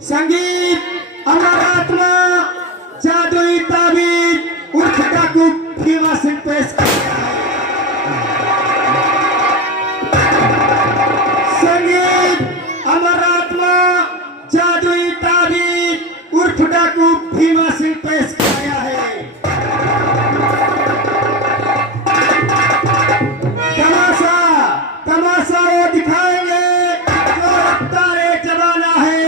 संगीत अमर आत्मा जादुई ताबीज उर्फ डाकू भीमा सिंह पेश किया है। संगीत अमर आत्मा जादुई ताबीज उर्फ डाकू भीमा सिंह पेश किया है। तमाशा वो दिखाएंगे जो रफ्तार जमाना है,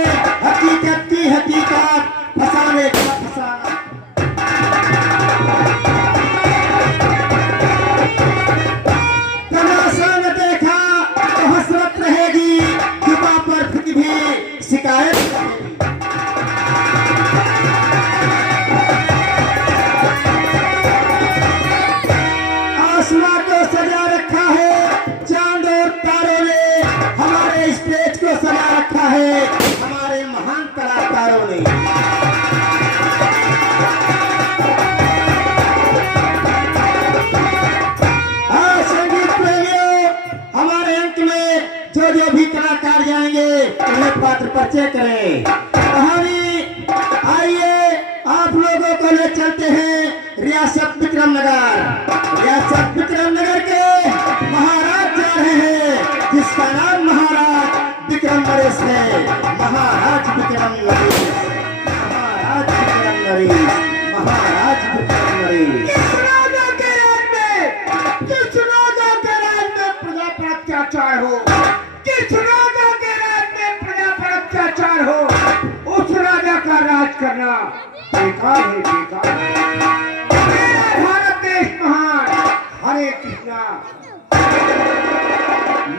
हकीकत की हकीकत फसाने का फसाना। तमाशा न देखा तो हसरत रहेगी, जुबा पर फिर भी शिकायत रहेगी। आसमां को सजा रखा है चांद और तारों ने, हमारे स्टेज को सजा रखा है हमारे महान कलाकारों ने। संगीत प्रेमियों, हमारे अंत में जो भी कलाकार जाएंगे उन्हें पात्र परिचय करें। कहानी आइए आप लोगों को ले चलते हैं रियासत विक्रमनगर। रियासत विक्रमनगर के महाराज जा रहे हैं जिसका नाम महाराज विक्रम नरेश है। महाराज विक्रम नरेश, महाराज विक्रम नरेश, महाराज विक्रम नरेश। किस राजा के राज में प्रजा पर अत्याचार हो, किस राजा के राज में प्रजा पर अत्याचार हो, उस राजा का राज करना बेकार है, बेकार है। मेरा भारत देश महान, हरे कृष्णा।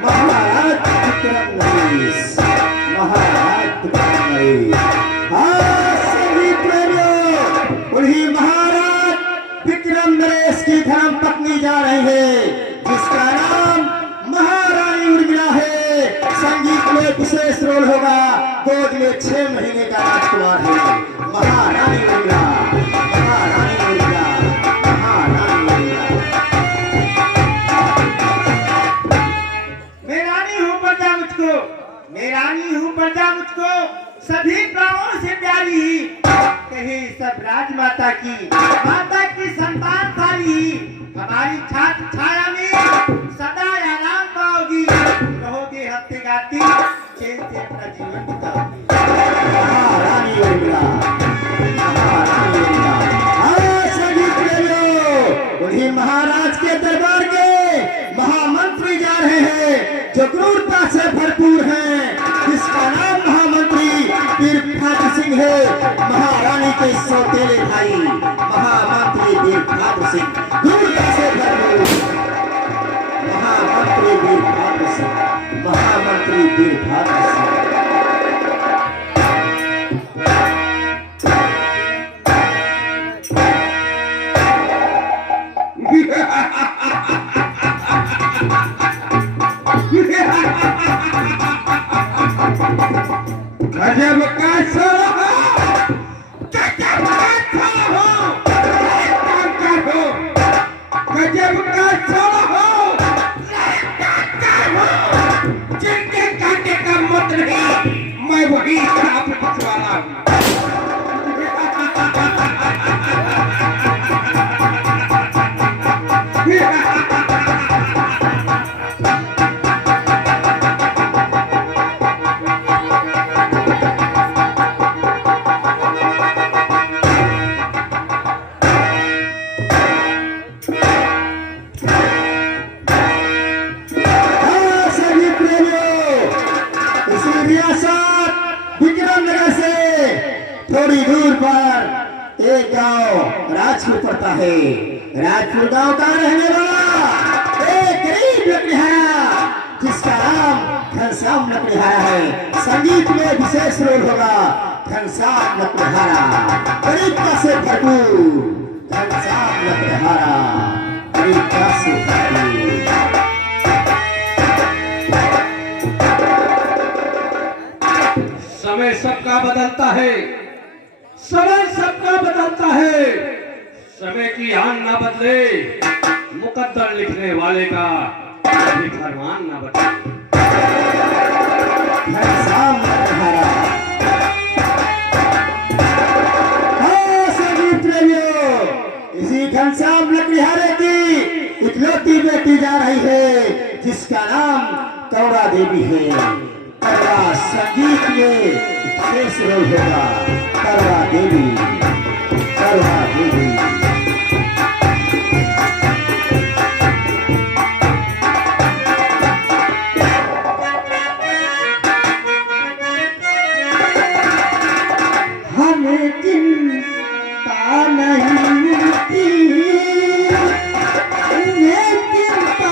महाराज विक्रम नरेश, महाराज विक्रम नरेश। संगीत प्रेमियों, उन्हीं महाराज विक्रम नरेश की धर्म पत्नी जा रही है जिसका नाम महारानी उर्मिला है। संगीत में विशेष रोल होगा, गोद में 6 महीने का राजकुमार है महारानी उर्मिला, महारानी उर्मिला, महारानी उर्मिला। मैं रानी हूँ बजा मुझको, मैं रानी हूँ बजा मुझको, सभी प्राणों से प्यारी, कहे सब राजमाता की संतान सारी। हमारी छात्र छाया में सदा आराम पाओगी, रहोगे हफ्ते गाती, चैन से अपना जीवन बिताओगी। महारानी उर्मिला, महारानी उर्मिला। संगीत प्रेमियों, उन्हीं महाराज के दरबार के महामंत्री जा रहे हैं जो क्रूरता से भरपूर हैं, जिसका नाम महामंत्री वीरभद्र सिंह है। महारानी के सौतेले भाई महामंत्री वीरभद्र सिंह, क्रूरता से भरपूर महामंत्री वीरभद्र सिंह, महामंत्री वीरभद्र सिंह। गजब का सोलो हो, गजब का सोलो हो, गजब का सोलो हो, जिनके काटे का मत नहीं, मैं वही खराब वाला हूँ। थोड़ी दूर पर एक गांव राजपुर पड़ता है। राजपुर गांव का रहने वाला एक गरीब लकड़ीहारा जिसका नाम घनश्याम लकड़ीहारा है। संगीत में विशेष रोल होगा घनश्याम लकड़ीहारा, गरीबता से भरपूर घनश्याम लकड़ीहारा, गरीबता से भरपूर। समय सबका बदलता है, समय सबका बदलता है, समय की आन ना बदले, मुकद्दर लिखने वाले का फरमान ना बदले। घनश्याम लकड़ीहारा जिसका नाम कौड़ा देवी है। करवा संगीत में शेष रोल होगा करवा देवी, करवा देवी। हमें चिंता नहीं मिलती, उन्हें चिंता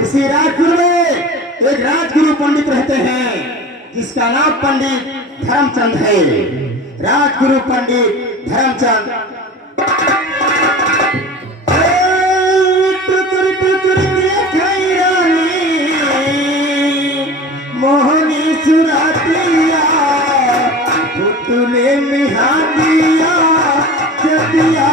इसी राजगुरु में एक राजगुरु पंडित रहते हैं जिसका नाम पंडित धर्मचंद है। राजगुरु पंडित धर्मचंद मोहनी सुरातिया तुले मिहानिया चतिया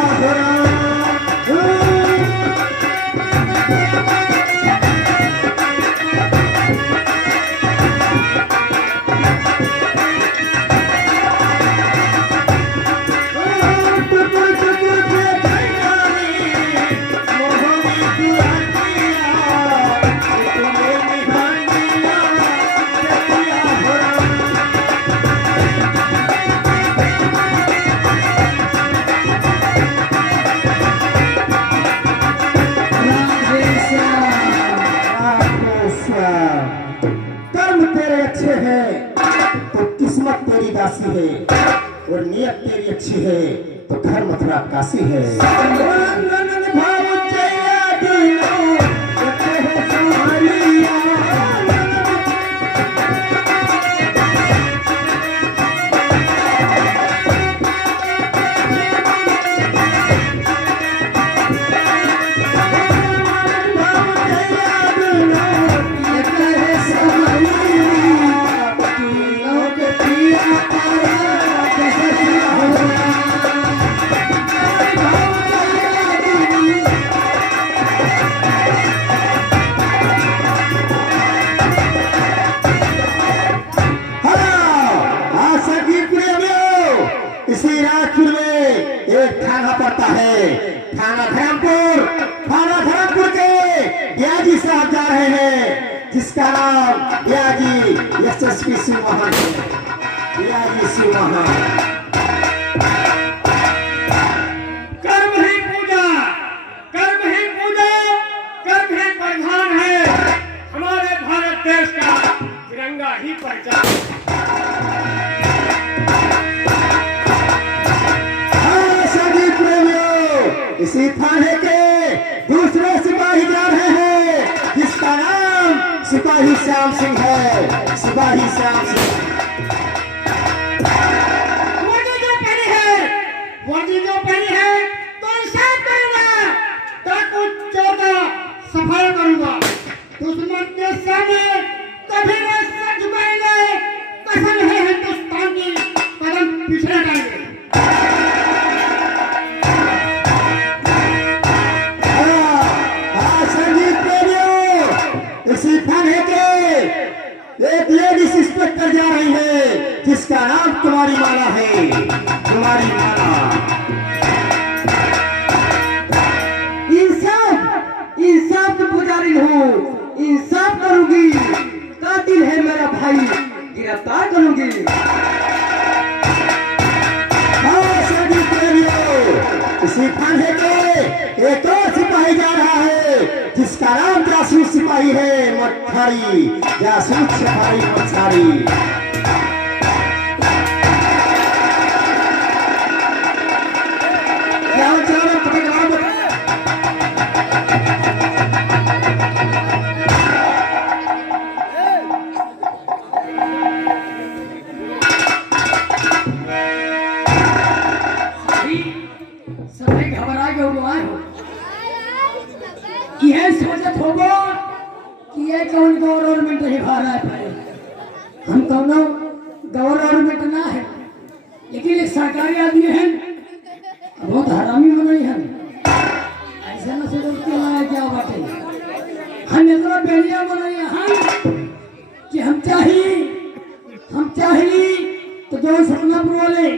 तो किस्मत तेरी दासी है और नियत तेरी अच्छी है तो घर मथुरा काशी है। इसी राजपुर में एक थाना पड़ता है, थाना धर्मपुर। थाना धर्मपुर के ब्याजी साहब जा रहे हैं जिसका नाम ब्याजी यशस्वी सिंह महान है। ब्याजी सिंह महान कर्म ही पूजा, कर्म ही पूजा, कर्म ही प्रधान है। हमारे भारत देश का तिरंगा ही पहचान। इसी थाने के दूसरे सिपाही जा रहे हैं जिसका नाम सिपाही श्याम सिंह है। सिपाही श्याम सिंह वर्दी जो पहनी है तो इंसाफ करूंगा, ताकू चौका सफाई करूंगा। दुश्मन के सामने कभी न सर झुकाएंगे। कसम है हिंदुस्तान की, कदम पीछे हटाएंगे। इसी थाने के एक लेडीज इंस्पेक्टर जा रही है जिसका नाम कुमारी माला है। कुमारी माला इंसाफ, इंसाफ की पुजारी हूँ, इंसाफ करूंगी। कातिल है मेरा भाई, गिरफ्तार करूंगी। इसी थाने के एक और सिपाही जा रहा है सिपाही है मठारी, जासूस सिपाही मछारी। सभी घबरा के हुआ है। यह सोचत होगो कि ये कौन गवर्नमेंट नहीं खा रहा है। हम कौनो गवर्नमेंट ना है, लेकिन एक सरकारी आदमी है, बहुत हरामी बनाई है। ऐसा ना सोचो कि हमारा क्या बात है। हम इतना बेड़िया बनाई हम कि हम चाहिए तो जो सपनापुर वाले,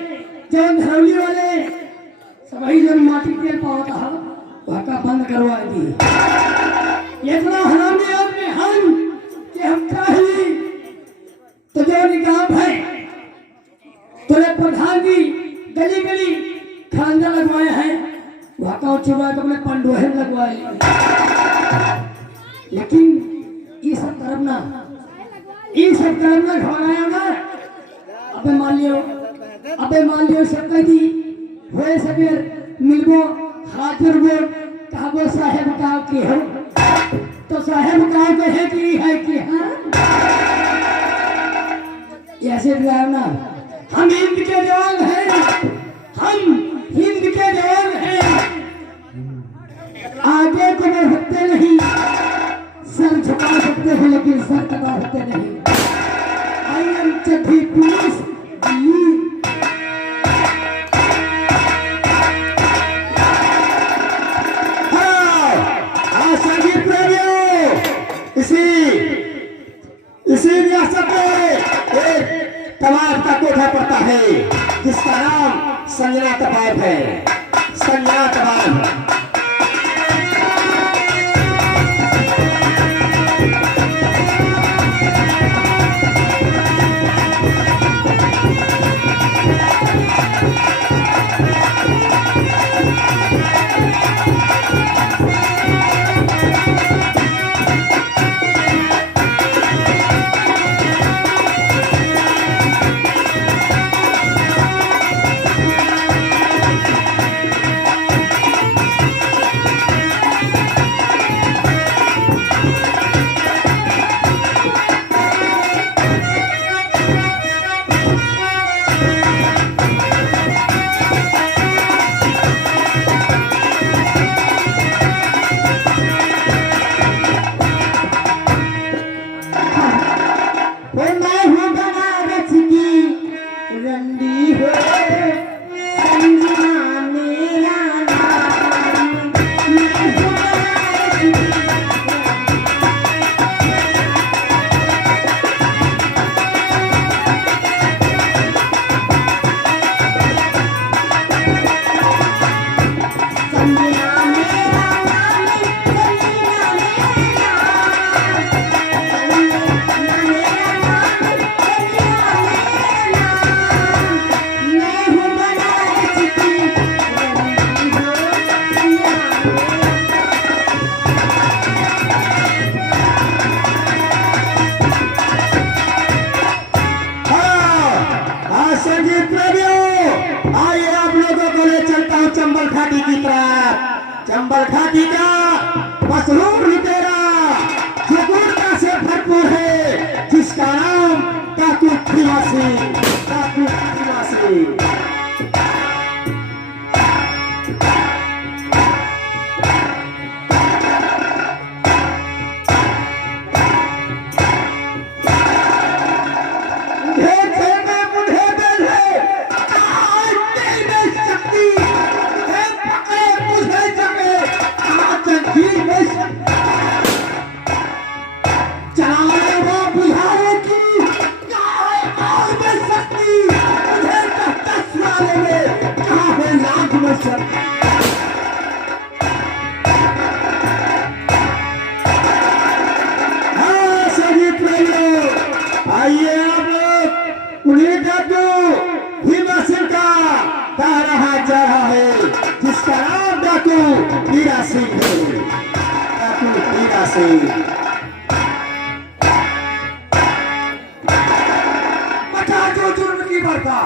जो धरौली वाले सभी जो माटी तेल पाता है भाका बंद करवा दी। इतना हरामी आदमी हम कि हम चाहिए तो जो निकाम है तुरे प्रधान जी गली गली खांजा लगवाए हैं, भाका चुरा के अपने पंडोहे लगवाए। लेकिन ये सब तरफ ना घबराया ना। अबे मान लियो सब कह दी हुए सबेर मिलबो हाजिर वो कहबो साहेब गाँव के हो तो साहेब गाँव के है कि हाँ ऐसे ना। हम हिंद के जवान हैं, आगे तो बढ़ सकते नहीं, सर झुका सकते हैं लेकिन सर कटा सकते नहीं। आई एम चड्ढी पुलिस दिल्ली। इसी रियासत में एक तवाब का कोठा पड़ता है जिसका नाम संजना तवाब है। संजना तवाब चंबल घाटी का मशहूर लुटेरा जो गुर्दा से भरपूर है जिसका नाम काकू खिलासी। आइए आप लोग उन्हें डाकू भीमा सिंह का गा रहा जा रहा है जिसका नाम डाकू हीरा सिंह है। डाकू हीरा सिंह। बता दो जुर्म की बरका,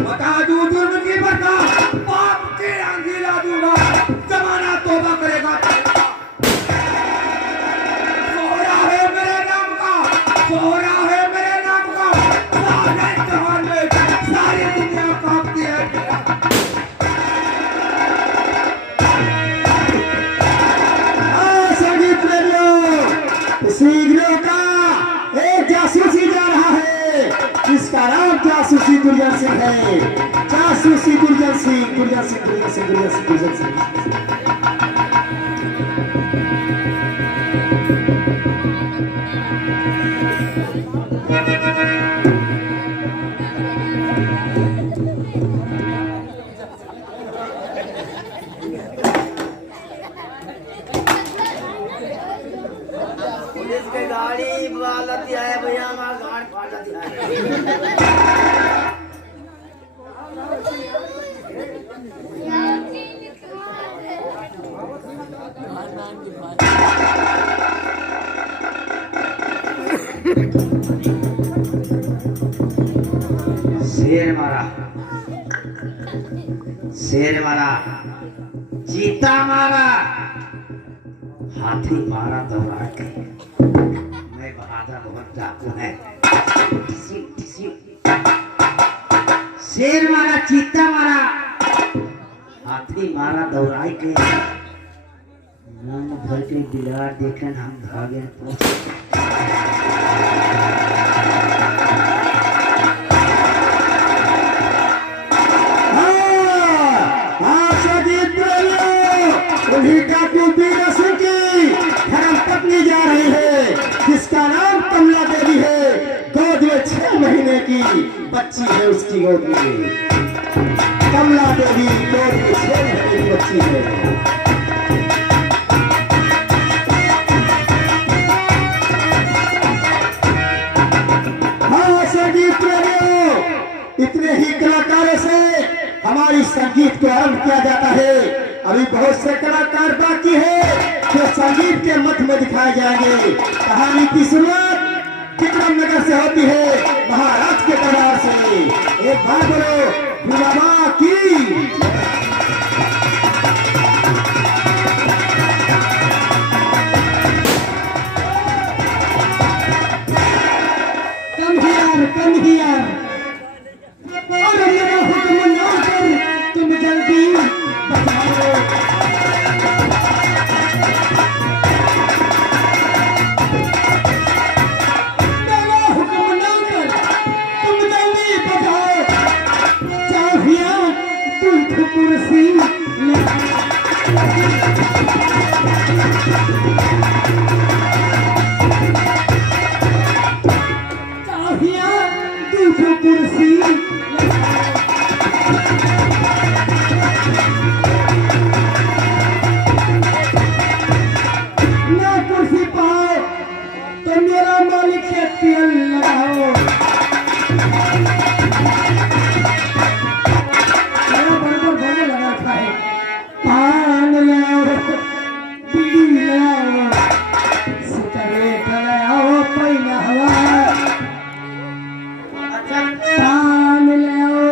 बता दो जुर्म की बरका, पाप के आंधी ला दूंगा, जमाना तौबा करेगा। सोहरा है मेरे नाम का, सोहरा है मेरे नाम का, सारे जहान में सारी दुनिया कांपती है। संगीत प्रेमियों, शीघ्र का एक जासूसी जा रहा है, इसका नाम जासूसी गुर्जर सिंह है। जासूसी गुर्जर सिंह, गुर्जर सिंह, गुर्जर सिंह, गुर्जर सिंह, गुर्जर सिंह। पुलिस की गाड़ी वालती है भैया, हमारा गाड़ फाड़ दिया है। शेर मारा, शेर मारा, चीता मारा, हाथी मारा दौड़ा के। मैं बहादुर बहुत डाकू है। शेर मारा, चीता मारा, हाथी मारा दौड़ा के। मन भर के बिलार देखन हम भागे धर्मपत्नी जा रही है, जिसका नाम कमला देवी है। गोद में 6 महीने की बच्ची है, उसकी गोद में कमला देवी गोद में 6 महीने की बच्ची है। हाँ संगीत प्रेमियों, इतने ही कलाकारों से हमारी संगीत को आरंभ किया जाता है। अभी बहुत से कलाकार बाकी है जो संगीत के मठ में दिखाए जाएंगे। कहानी की शुरुआत विक्रम नगर से होती है, महाराज के दरबार से। एक बार बोलो बुलावा की। कम हियर और मेरा हुक्म ना कर, तुम जल्दी बताओ। मेरा हुक्म ना कर, तुम जल्दी बताओ। चाहिए तुम कुर्सी कुर्सी ना कुर्सी पाओ तो मेरा मालिक से तेल लगाओ। मेरा बराबर बड़ा लगा था है। पान लाओ, बीड़ी लाओ, सिगरेट लाओ, पैना हवा। पान ले आओ,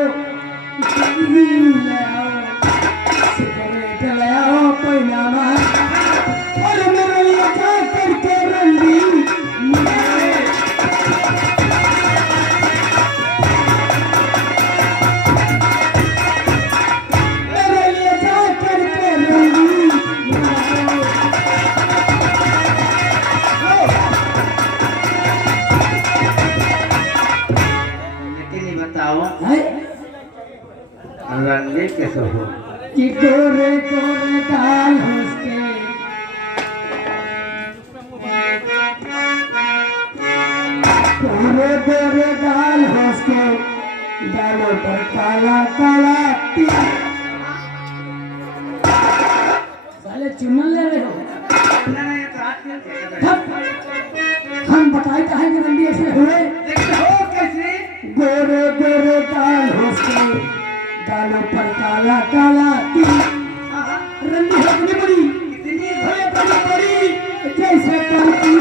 बीड़ी ले आओ, सिगरेट ले आओ, पैनामा और मेरे लिए क्या करके रंडी मेरे लिए क्या करके रंडी। लेकिन बताओ रंगे कैसे हो? कि गोरे गोरे गाल उसके, गोरे गोरे गाल उसके, गालों पर काला काला तिल। साले चुनन ले रहे हो? हम बताए कहे कि रंडी ऐसे हुए कैसे? गोरे गोरे गाल उसके, गालों पर काला काला तिल। रंडी है कितनी बड़ी, कितनी है बड़ी बड़ी जैसे पंखी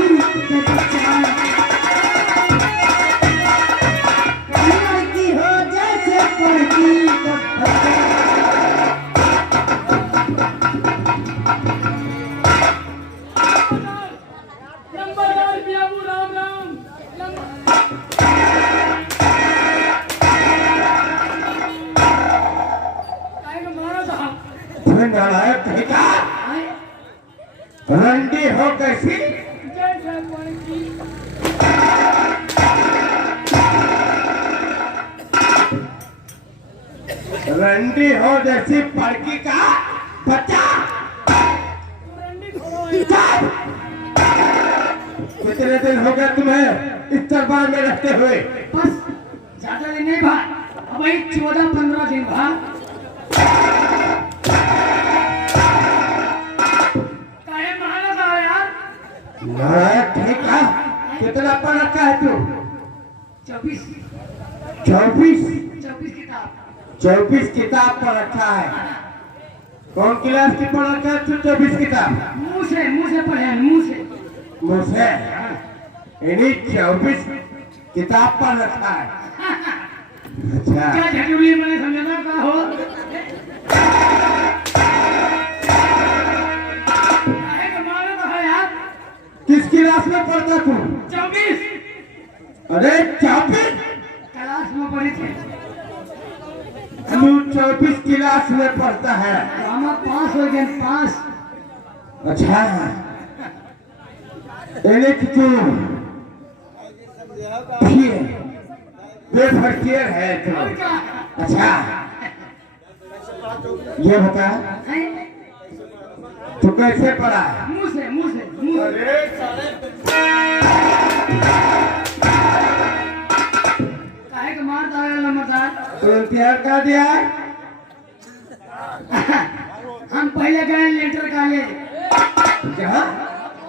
के बच्चा। रंडी हो जैसी पड़की का बच्चा। चुप! कितने दिन हो गए तुम्हें इस दरबार में रहते हुए? बस ज्यादा दिन नहीं भाई, अब वही 14-15 दिन भाई। काहे महाराज साहब यार? नारायण ठीक है। कितना पढ़ रखा है तू? 24 किताब। 24 किताब पढ़ रखा है। कौन क्लास की पढ़ रखा है तू 24 किताब? मुंह से पढ़े, मुंह से। मुझे इन्हीं 24 किताब पढ़ रखा है। अच्छा क्या झटुली मैंने समझना का हो? काहे का महाराज साहब यार? किस क्लास में पढ़ता तू? 24 अरे 24 क्लास में पढ़ी थे। तू 24 क्लास में पढ़ता है? हम 5 हो गए, 5। अच्छा इन्हीं की तू बेफर्टियर है तू। और क्या? अच्छा ये बता हैं? तू कैसे पढ़ा? मुंह से। अरे साले काहे का मारता है लमदार? तू इम्तिहान का दिया? हम पहले गए लिंटर कॉलेज। जहाँ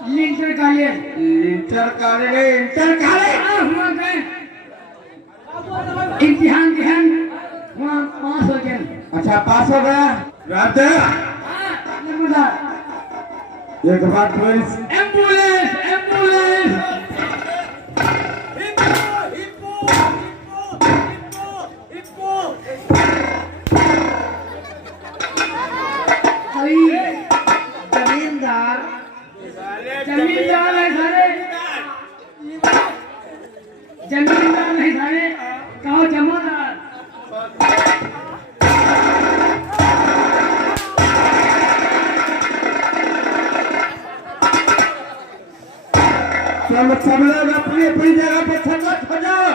लिंटर कॉलेज इंटर कॉलेज हुआ गए, इम्तिहान वहाँ पास हो गए। अच्छा पास हो गया। राधे नमदार एक बात प्लीज। एम्बुलेंस जमींदार है सारे, जमींदार नहीं सारे, कहो जमादार। सब लोग अपनी अपनी जगह पे सचत हो जाओ।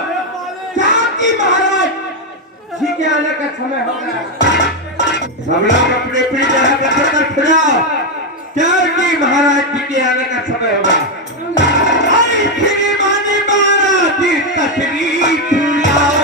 क्या की महाराज जी के आने का समय हो गया। सब लोग अपनी अपनी जगह पे सचत हो जाओ। क्या की महाराज जी के आने का समय होगा। आई फिरी मानी महाराज की तशरीफ लाओ।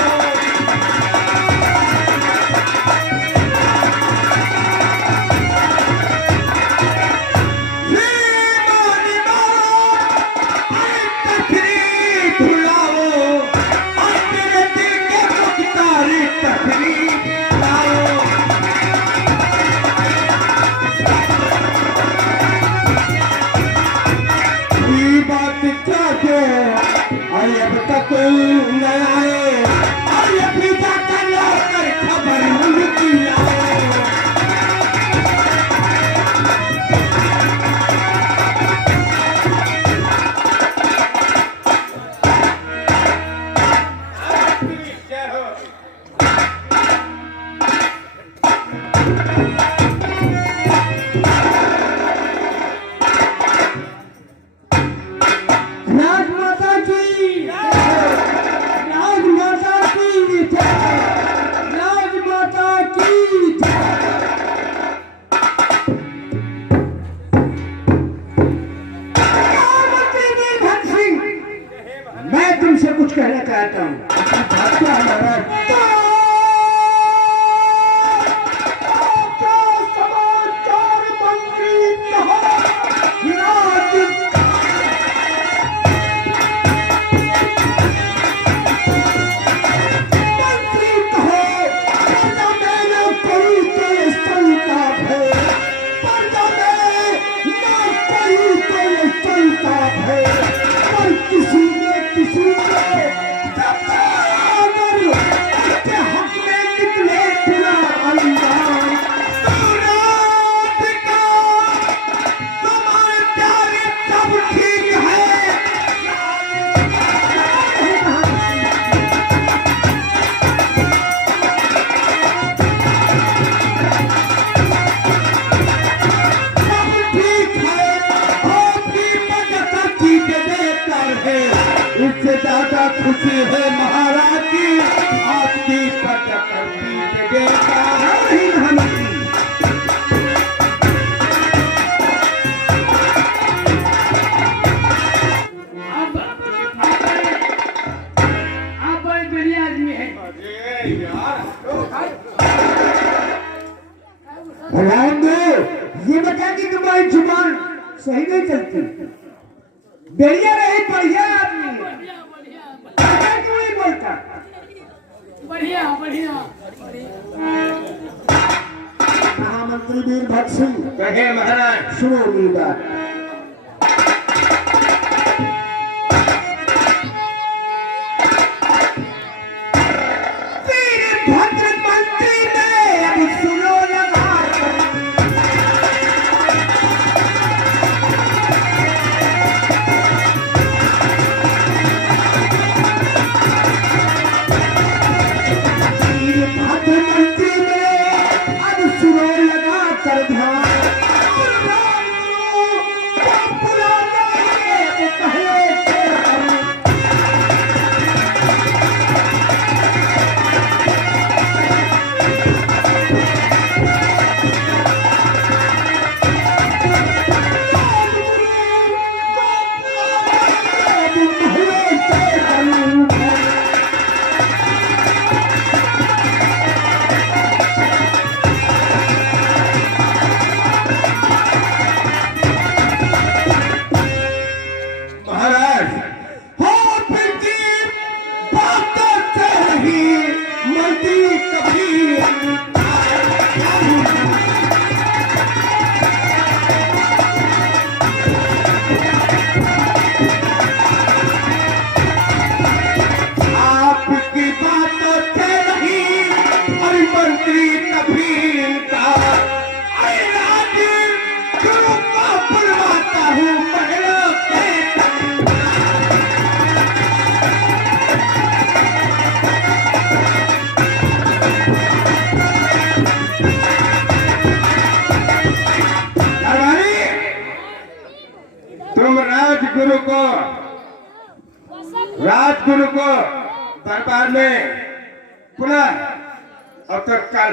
कुछ कहना चाहता हूँ। आदमी है। अरे यार भगवान दो, ये बता कि तुम्हारी जुबान सही नहीं चलती। बढ़िया रही, बढ़िया आदमी है। ऐसा क्यों नहीं बोलता? बढ़िया बढ़िया। महामंत्री वीरभद्र सिंह, कहे महाराज। सुनो मेरी बात। वीरभद्र मंत्री ने अब सुनो लगा कर। वीरभद्र मंत्री ने अब सुनो लगा कर ध्यान। और राम को बुलाना है पहले से करो। महाराज हाँ बेटी, बातों से ही मंत्री कभी आपकी बातों से नहीं और मंत्री कभी इनका। अरे राज गुरु को बुलवाता हूँ महलों के। दरबारी, तुम राजगुरु को दरबार में पुनः अब तक कल